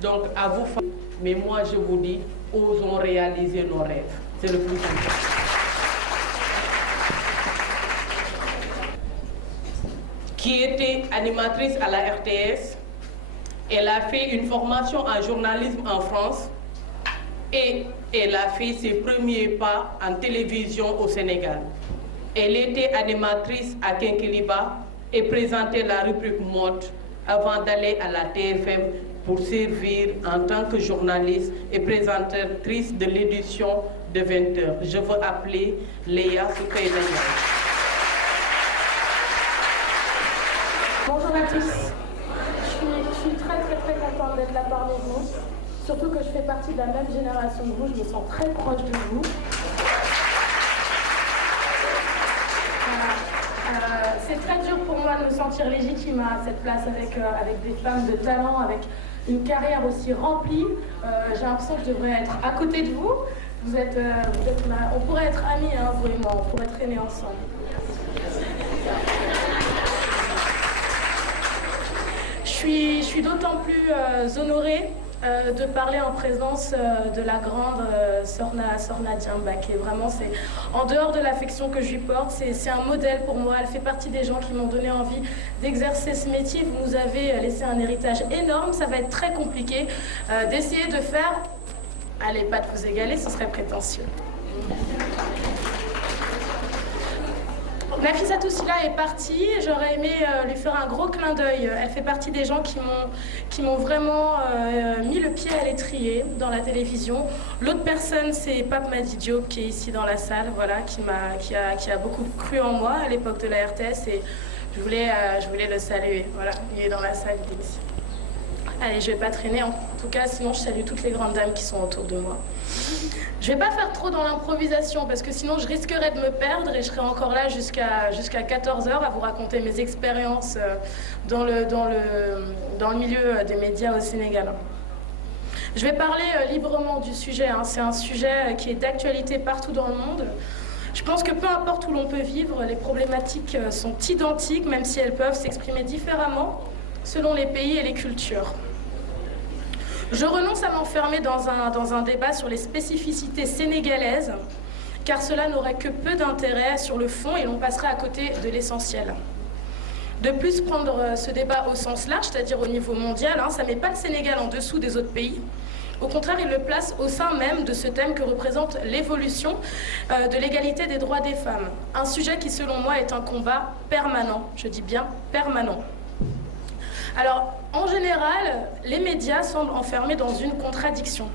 Donc à vous, mais moi je vous dis, osons réaliser nos rêves. C'est le plus important. Qui était animatrice à la RTS, elle a fait une formation en journalisme en France et elle a fait ses premiers pas en télévision au Sénégal. Elle était animatrice à Kinkeliba et présentait la rubrique mode avant d'aller à la TFM pour servir en tant que journaliste et présentatrice de l'édition de 20h. Je veux appeler Léa Soukeyna. Bonjour à tous. Je suis très contente d'être là parmi vous. Surtout que je fais partie de la même génération que vous, je me sens très proche de vous. C'est très dur pour moi de me sentir légitime à cette place avec des femmes de talent, avec une carrière aussi remplie. J'ai l'impression que je devrais être à côté de vous. On pourrait être amis, hein, vous et moi, on pourrait traîner ensemble. Je suis d'autant plus honorée de parler en présence de la grande Sorna Diamba, qui est vraiment, en dehors de l'affection que je lui porte, c'est un modèle pour moi. Elle fait partie des gens qui m'ont donné envie d'exercer ce métier. Vous nous avez laissé un héritage énorme, ça va être très compliqué d'essayer de faire, allez, pas de vous égaler, ce serait prétentieux. Nafissatou Sylla est partie, j'aurais aimé lui faire un gros clin d'œil. Elle fait partie des gens qui m'ont vraiment mis le pied à l'étrier dans la télévision. L'autre personne, c'est Pape Madi Diop qui est ici dans la salle, voilà, qui a beaucoup cru en moi à l'époque de la RTS et je voulais le saluer. Voilà, il est dans la salle, il est ici. Allez, je vais pas traîner, en tout cas, sinon je salue toutes les grandes dames qui sont autour de moi. Je vais pas faire trop dans l'improvisation parce que sinon je risquerais de me perdre et je serai encore là jusqu'à 14h à vous raconter mes expériences dans le milieu des médias au Sénégal. Je vais parler librement du sujet, hein. C'est un sujet qui est d'actualité partout dans le monde. Je pense que peu importe où l'on peut vivre, les problématiques sont identiques, même si elles peuvent s'exprimer différemment selon les pays et les cultures. Je renonce à m'enfermer dans un débat sur les spécificités sénégalaises, car cela n'aurait que peu d'intérêt sur le fond et l'on passerait à côté de l'essentiel. De plus, prendre ce débat au sens large, c'est-à-dire au niveau mondial, ça ne met pas le Sénégal en dessous des autres pays. Au contraire, il le place au sein même de ce thème que représente l'évolution de l'égalité des droits des femmes. Un sujet qui, selon moi, est un combat permanent. Je dis bien permanent. Alors, en général, les médias semblent enfermés dans une contradiction.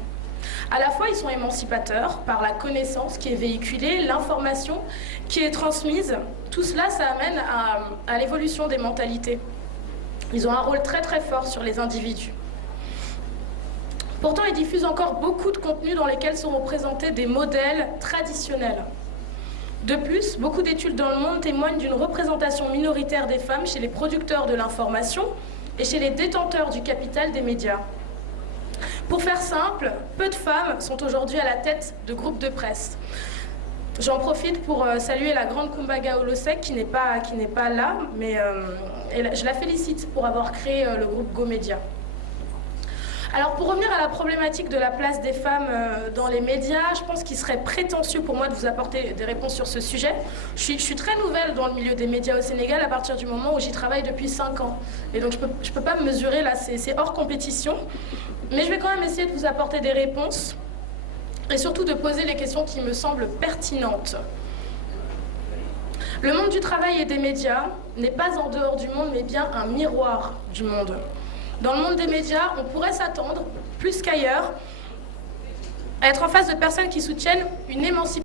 À la fois, ils sont émancipateurs par la connaissance qui est véhiculée, l'information qui est transmise. Tout cela, ça amène à l'évolution des mentalités. Ils ont un rôle très très fort sur les individus. Pourtant, ils diffusent encore beaucoup de contenus dans lesquels sont représentés des modèles traditionnels. De plus, beaucoup d'études dans le monde témoignent d'une représentation minoritaire des femmes chez les producteurs de l'information et chez les détenteurs du capital des médias. Pour faire simple, peu de femmes sont aujourd'hui à la tête de groupes de presse. J'en profite pour saluer la grande Kumbaga Olosek qui n'est pas là, mais je la félicite pour avoir créé le groupe Go Média. Alors pour revenir à la problématique de la place des femmes dans les médias, je pense qu'il serait prétentieux pour moi de vous apporter des réponses sur ce sujet. Je suis très nouvelle dans le milieu des médias au Sénégal à partir du moment où j'y travaille depuis 5 ans. Et donc je peux pas me mesurer, là c'est hors compétition. Mais je vais quand même essayer de vous apporter des réponses et surtout de poser les questions qui me semblent pertinentes. Le monde du travail et des médias n'est pas en dehors du monde, mais bien un miroir du monde. Dans le monde des médias, on pourrait s'attendre, plus qu'ailleurs, à être en face de personnes qui soutiennent une émancipation